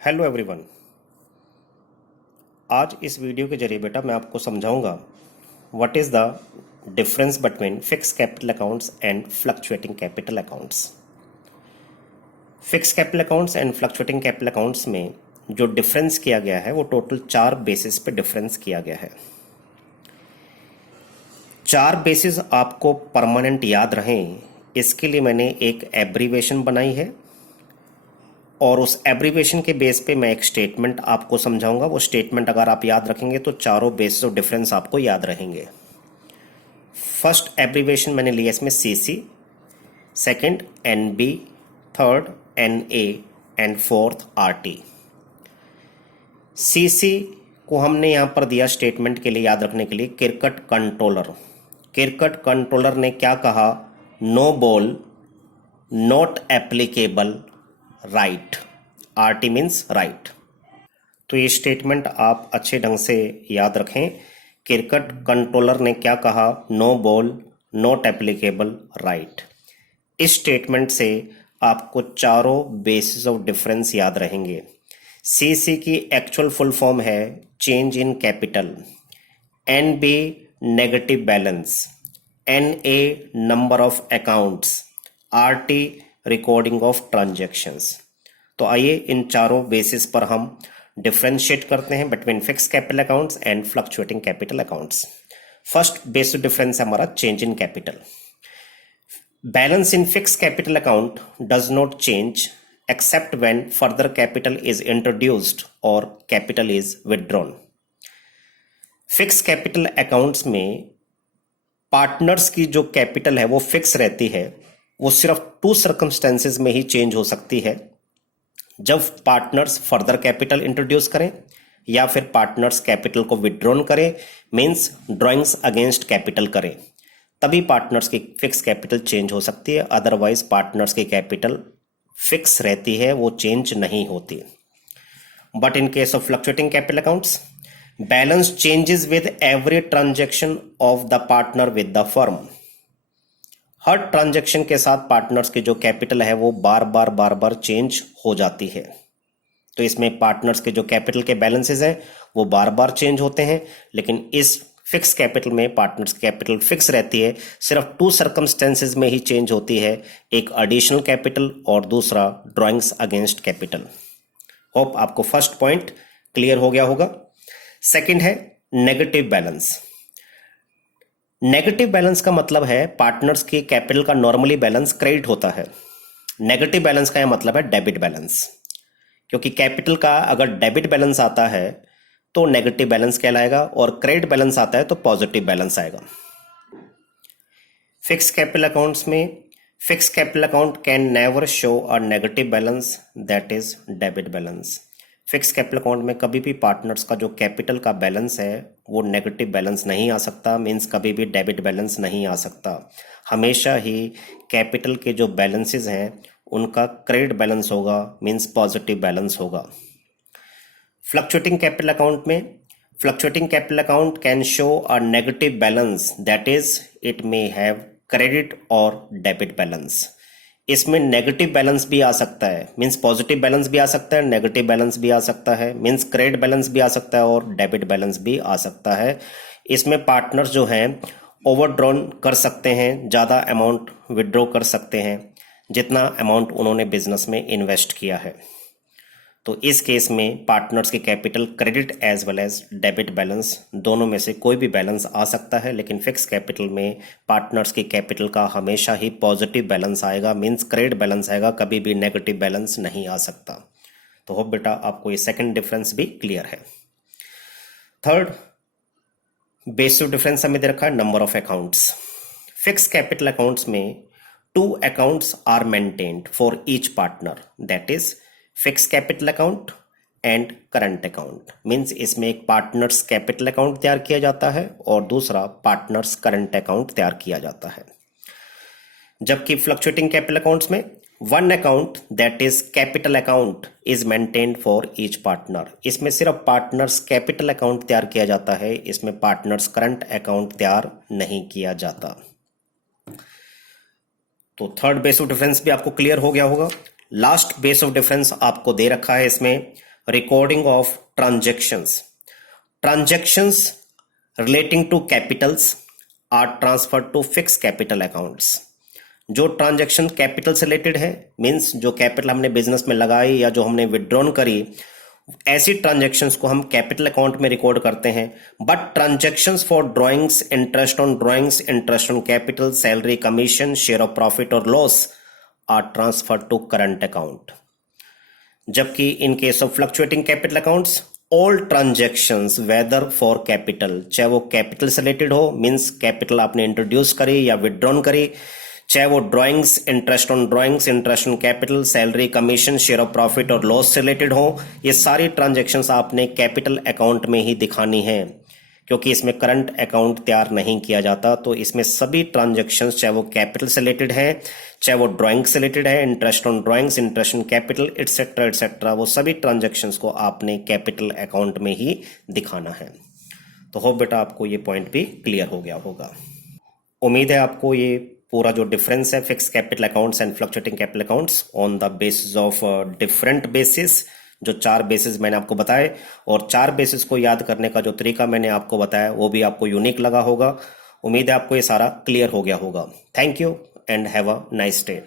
Hello everyone. आज इस video के जरिए बेटा मैं आपको समझाऊंगा what is the difference between fix capital accounts and fluctuating capital accounts. Fix capital accounts and fluctuating capital accounts में जो डिफरेंस किया गया है वो टोटल 4 बेसिस पे डिफरेंस किया गया है। 4 बेसिस आपको परमानेंट याद रहें इसके लिए मैंने एक एब्रीवेशन बनाई है और उस एब्रीवेशन के बेस पे मैं एक स्टेटमेंट आपको समझाऊंगा। वो स्टेटमेंट अगर आप याद रखेंगे तो चारों बेसिस ऑफ डिफरेंस आपको याद रहेंगे। फर्स्ट एब्रीवेशन मैंने लिया इसमें CC, second NB, third NA and fourth RT. CC को हमने यहां पर दिया स्टेटमेंट के लिए याद रखने के लिए किरकट कंट्रोलर। किरकट कंट्रोलर ने क्या कहा? No ball not applicable right. RT means right. तो ये स्टेटमेंट आप अच्छे ढंग से याद रखें। किरकट कंट्रोलर ने क्या कहा? No ball not applicable right. इस स्टेटमेंट से आपको चारों बेसिस ऑफ डिफरेंस याद रहेंगे। सीसी की एक्चुअल फुल फॉर्म है change in capital, NB negative balance, NA number of accounts, RT recording of transactions. तो आइए इन चारों बेसिस पर हम डिफरेंशिएट करते हैं between fix capital accounts and fluctuating capital accounts. First basic difference है हमारा change in capital. Balance in fix capital account does not change except when further capital is introduced और capital is withdrawn. Fix capital accounts में partners की जो capital है वो fix रहती है। वो सिर्फ 2 सर्कमस्टेंसेस में ही चेंज हो सकती है, जब पार्टनर्स फर्दर कैपिटल इंट्रोड्यूस करें या फिर पार्टनर्स कैपिटल को विड्रॉन करें, मींस ड्राइंग्स अगेंस्ट कैपिटल करें, तभी पार्टनर्स की फिक्स कैपिटल चेंज हो सकती है। अदरवाइज पार्टनर्स की कैपिटल फिक्स रहती है, वो चेंज नहीं होती। But in case of fluctuating capital accounts, balance changes with every transaction of the partner with the firm. Her transaction के साथ पार्टनर्स की जो कैपिटल है वो बार बार चेंज हो जाती है। तो इसमें पार्टनर्स के जो कैपिटल के बैलेंसेस हैं वो बार बार चेंज होते हैं, लेकिन इस फिक्स कैपिटल में पार्टनर्स कैपिटल फिक्स रहती है। सिर्फ 2 सर्कमस्टेंसेस में ही चेंज होती है, एक एडिशनल कैपिटल और दूसरा ड्राइंग्स अगेंस्ट कैपिटल। होप आपको फर्स्ट पॉइंट क्लियर हो गया होगा। सेकंड है नेगेटिव बैलेंस। नेगेटिव बैलेंस का मतलब है पार्टनर्स की कैपिटल का नॉर्मली बैलेंस क्रेडिट होता है। नेगेटिव बैलेंस का यह मतलब है डेबिट बैलेंस, क्योंकि कैपिटल का अगर डेबिट बैलेंस आता है तो नेगेटिव बैलेंस कहलाएगा और क्रेडिट बैलेंस आता है तो पॉजिटिव बैलेंस आएगा। फिक्स कैपिटल अकाउंट्स में fix capital account can never show a negative balance, that is debit balance. Fix capital account में कभी भी पार्टनर्स का जो कैपिटल का बैलेंस है वो नेगेटिव बैलेंस नहीं आ सकता, मींस कभी भी डेबिट बैलेंस नहीं आ सकता। हमेशा ही कैपिटल के जो बैलेंसेस हैं उनका क्रेडिट बैलेंस होगा, मींस पॉजिटिव बैलेंस होगा। फ्लक्चुएटिंग कैपिटल अकाउंट में fluctuating capital account can show a negative balance, that is it may have credit और डेबिट बैलेंस। इसमें नेगेटिव बैलेंस भी आ सकता है, मींस पॉजिटिव बैलेंस भी आ सकता है, नेगेटिव बैलेंस भी आ सकता है, मींस क्रेडिट बैलेंस भी आ सकता है और डेबिट बैलेंस भी आ सकता है। इसमें पार्टनर्स जो हैं ओवरड्रॉन कर सकते हैं, ज़्यादा अमाउंट विड्रॉ कर सकते हैं जितना अमाउंट उन्होंने बिजनेस में इन्वेस्ट किया है। तो इस केस में पार्टनर्स की capital credit as well as debit balance दोनों में से कोई भी बैलेंस आ सकता है, लेकिन फिक्स कैपिटल में पार्टनर्स की कैपिटल का हमेशा ही पॉजिटिव बैलेंस आएगा, मींस क्रेडिट बैलेंस आएगा, कभी भी नेगेटिव बैलेंस नहीं आ सकता। तो होप बेटा आपको ये सेकंड डिफरेंस भी क्लियर है। थर्ड बेसिक डिफरेंस हमें दे रखा है number of accounts. Fix capital accounts में 2 accounts are maintained for each partner, that is fix capital account and current account. Means इसमें एक पार्टनर्स कैपिटल अकाउंट तैयार किया जाता है और दूसरा पार्टनर्स करंट अकाउंट तैयार किया जाता है। जबकि फ्लक्चुएटिंग कैपिटल अकाउंट्स में 1 account that is capital account is maintained for each partner. इसमें सिर्फ पार्टनर्स कैपिटल अकाउंट तैयार किया जाता है, इसमें पार्टनर्स करंट अकाउंट तैयार नहीं किया जाता। तो थर्ड बेस ऑफ डिफरेंस भी आपको क्लियर हो गया होगा। लास्ट बेस ऑफ डिफरेंस आपको दे रखा है इसमें recording of transactions relating to capitals are transferred to fixed capital accounts. जो ट्रांजैक्शन कैपिटल से रिलेटेड है, मींस जो कैपिटल हमने बिजनेस में लगाई या जो हमने विड्रॉन करी, ऐसी ट्रांजैक्शंस को हम कैपिटल अकाउंट में रिकॉर्ड करते हैं. But transactions for drawings, interest on drawings, interest on capital, salary, commission, share of profit और loss are transferred to current account. जबकि in case of fluctuating capital accounts, all transactions whether for capital, चाहे वो capital से related हो, means capital आपने introduce करी या withdrawn करी, चाहे वो drawings, interest on drawings, interest on capital, salary, commission, share of profit और लॉस से रिलेटेड हो, ये सारी ट्रांजैक्शंस आपने कैपिटल अकाउंट में ही दिखानी है, क्योंकि इसमें करंट अकाउंट तैयार नहीं किया जाता. तो इसमें सभी ट्रांजैक्शंस, चाहे वो कैपिटल से रिलेटेड है, चाहे वो ड्राइंग से रिलेटेड है, interest on drawings, interest on capital, etcetera etcetera, वो सभी ट्रांजैक्शंस को आपने कैपिटल अकाउंट में ही दिखाना है. तो होप बेटा आपको ये पॉइंट भी क्लियर हो गया होगा. उम्मीद है आपको ये पूरा जो डिफरेंस है fix capital accounts and fluctuating capital accounts on the basis of different basis, जो 4 बेसिस मैंने आपको बताए, और 4 बेसिस को याद करने का जो तरीका मैंने आपको बताया वो भी आपको यूनिक लगा होगा. उम्मीद है आपको ये सारा क्लियर हो गया होगा. Thank you and have a nice day.